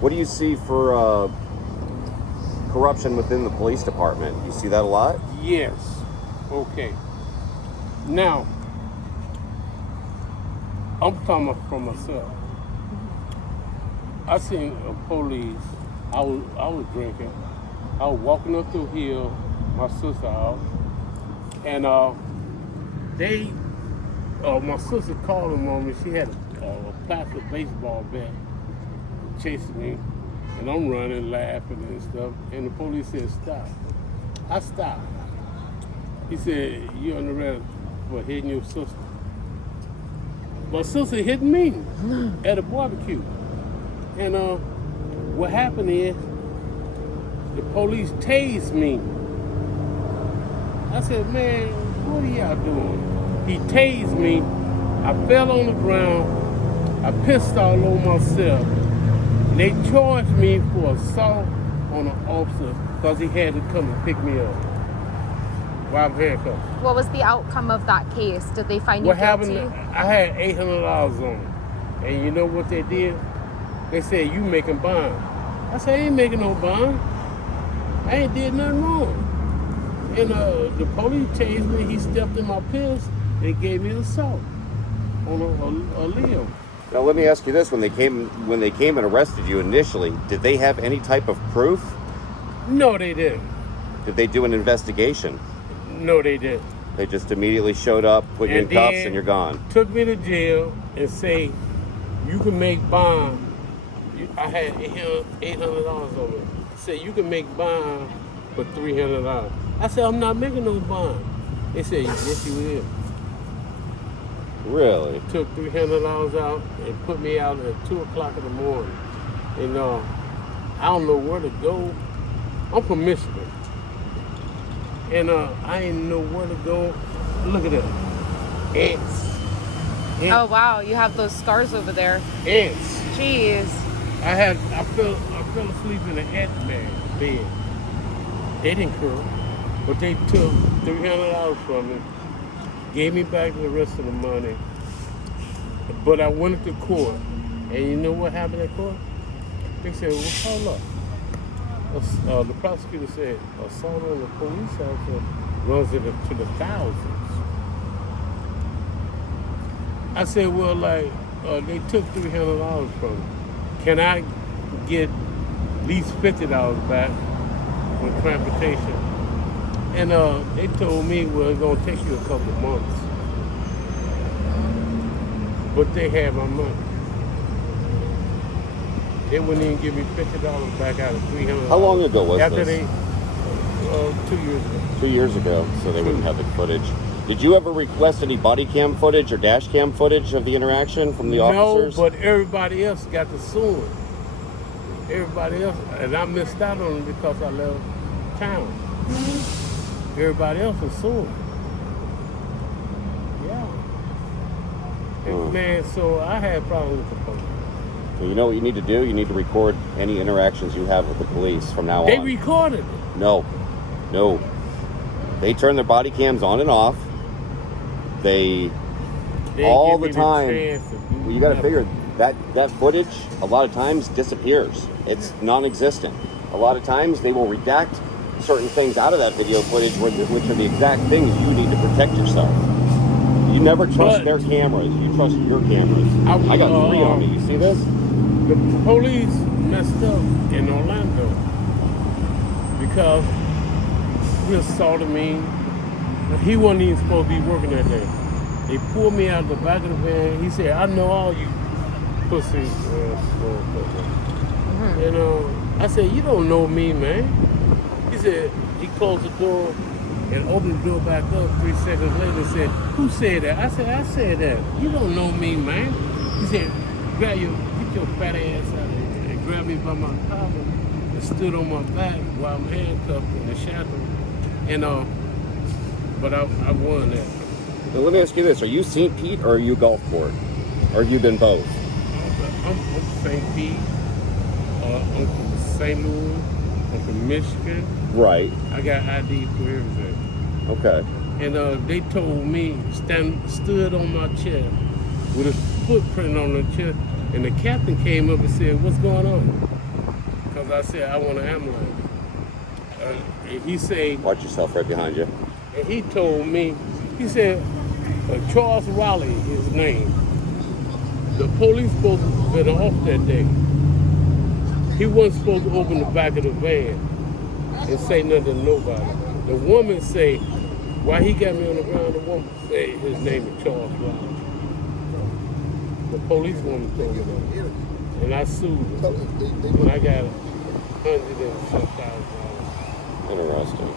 What do you see for corruption within the police department? You see that a lot? Yes. Okay. Now, I'm talking about for myself. I seen a police. I was drinking. I was walking up the hill, my sister's house, and my sister called him on me. She had a plastic baseball bat chasing me, and I'm running, laughing and stuff. And the police said, "Stop." I stopped. He said, "You're under arrest for hitting your sister." My sister hit me at a barbecue. And what happened is, the police tased me. I said, "Man, what are y'all doing?" He tased me. I fell on the ground. I pissed all over myself. They charged me for assault on an officer because he had to come and pick me up while I'm handcuffed. What was the outcome of that case? Did they find you guilty? What happened? I had $800 on it. And you know what they did? They said, "You making bond." I said, "I ain't making no bond. I ain't did nothing wrong." And the police tased me. He stepped in my piss and gave me an assault on a limb. Now let me ask you this: when they came and arrested you initially, did they have any type of proof? No, they didn't. Did they do an investigation? No, they didn't. They just immediately showed up, put you in cuffs, and you're gone. Took me to jail and say, "You can make bond." I had $800 on it. Say, "You can make bond for $300. I said, "I'm not making no bond." They said, "Yes, you will." Really? Took $300 out and put me out at 2 o'clock in the morning. And I don't know where to go. I'm from Michigan. And I didn't know where to go. Look at that. Ants. Oh wow, you have those scars over there. Ants. Jeez. I fell asleep in an ant bed. They didn't curl, but they took $300 from me, gave me back the rest of the money. But I went to court, and you know what happened at court? They said, "Well, hold up." The prosecutor said, "Assault on the police officer runs to the thousands." I said, "Well, they took $300 from me. Can I get at least $50 back with transportation?" And they told me, "Well, it's gonna take you a couple of months." But they had my money. They wouldn't even give me $50 back out of $300. How long ago was After this? 2 years ago. 2 years ago, so they wouldn't have the footage. Did you ever request any body cam footage or dash cam footage of the interaction from the officers? No, but everybody else got to sue it. Everybody else, and I missed out on it because I left town. Everybody else was suing. Yeah. And man, so I had problems with the police. Well, you know what you need to do? You need to record any interactions you have with the police from now on. They recorded it. No. They turn their body cams on and off. They all the time. You got to figure that footage a lot of times disappears. It's non-existent. A lot of times they will redact certain things out of that video footage, which are the exact things you need to protect yourself. You never trust their cameras. You trust your cameras. I got 3 on me. You see this? The police messed up in Orlando because he assaulted me. He wasn't even supposed to be working that day. They pulled me out of the back of the van. He said, "I know all you pussy." And I said, "You don't know me, man." He said, he closed the door and opened the door back up 3 seconds later and said, "Who said that?" I said, "I said that. You don't know me, man." He said, get your fat ass out and grabbed me by my collar and stood on my back while I'm handcuffed in the shadow. And but I won that. Now, let me ask you this. Are you St. Pete or are you Gulfport? Or have you been both? I'm St. Pete. I'm from St. Louis. I'm from Michigan. Right. I got ID for everything. Okay. And they told me, stood on my chest with a footprint on the chest. And the captain came up and said, "What's going on?" because I said I want an ambulance. And he said, Watch yourself right behind you. and he told me, he said, Charles Raleigh, his name. The police supposed to have been off that day. He wasn't supposed to open the back of the van and say nothing to nobody. The woman say, why he got me on the ground, the woman say his name is Charles Raleigh. The police woman told me that. And I sued him. And I got $100,000. Interesting.